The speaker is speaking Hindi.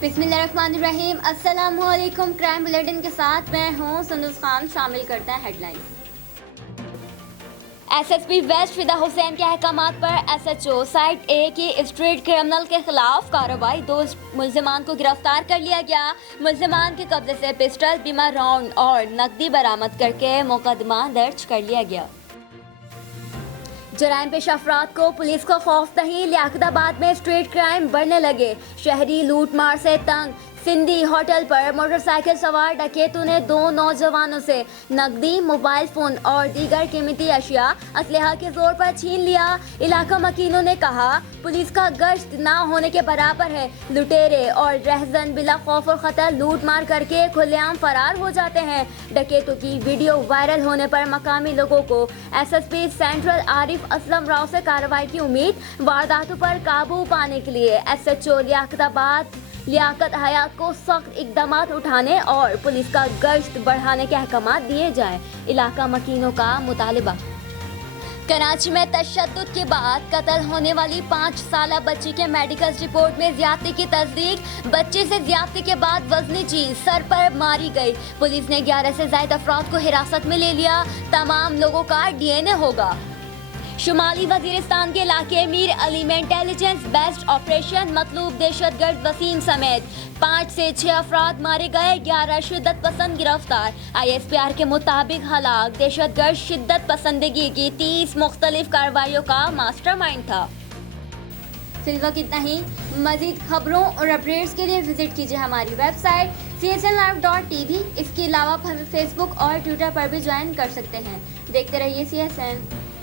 बिस्मिल्लाहिर्रहमानिर्रहीम। अस्सलामुअलैकुम। क्राइम बुलेटिन के साथ मैं हूं सुंदस खान। शामिल करते हैं हेडलाइन। एसएसपी वेस्ट फिदा हुसैन के अहकामात पर एसएचओ साइट ए की स्ट्रीट क्रिमिनल के खिलाफ कार्रवाई। 2 मुल्जिमान को गिरफ्तार कर लिया गया। मुल्जिमान के कब्जे से पिस्टल, बीमा राउंड और नकदी बरामद करके मुकदमा दर्ज कर लिया गया। जराइम पेश अफराद को पुलिस को खौफ नहीं, लियाकताबाद में स्ट्रीट क्राइम बढ़ने लगे। शहरी लूट मार से तंग। सिंधी होटल पर मोटरसाइकिल सवार डकैतों ने 2 नौजवानों से नकदी, मोबाइल फोन और दीगर कीमती अशिया असलहा के जोर पर छीन लिया। इलाका मकीनों ने कहा पुलिस का गश्त ना होने के बराबर है। लुटेरे और रहजन बिला खौफ और खतर लूट मार करके खुलेआम फरार हो जाते हैं। डकैतों की वीडियो वायरल होने पर मकामी लोगों को एसएसपी सेंट्रल आरिफ असलम राव से कार्रवाई की उम्मीद। वारदातों पर काबू पाने के लिए एसएचओ लियाकत हयात को सख्त इकदाम उठाने और पुलिस का गश्त बढ़ाने के अहकाम दिए जाएं। इलाका मकीनों का मुतालिबा। कराची में तशद्दुद के बाद कत्ल होने वाली 5 साला बच्ची के मेडिकल रिपोर्ट में ज्यादती की तस्दीक। बच्चे से ज्यादती के बाद वजनी चीज सर पर मारी गई। पुलिस ने 11 से ज्यादा अफराद को हिरासत में ले लिया। तमाम लोगों का डीएनए होगा। शुमाली वजीरिस्तान के इलाके मीर अली में इंटेलिजेंस बेस्ड ऑपरेशन। मतलूब दहशतगर्द वसीम समेत 5 से 6 अफराद मारे गए। 11 शिद्दत पसंद गिरफ्तार। ISPR के मुताबिक हलाक दहशतगर्द शिद्दत पसंदगी की 30 मुख्तलिफ कार्रवाइयों का मास्टरमाइंड था। फिल वक्त इतना ही। मजीद खबरों और अपडेट्स के लिए विजिट कीजिए हमारी वेबसाइट csnlive.tv। इसके अलावा आप हमें फेसबुक और ट्विटर पर भी ज्वाइन कर सकते हैं। देखते रहिए CSN।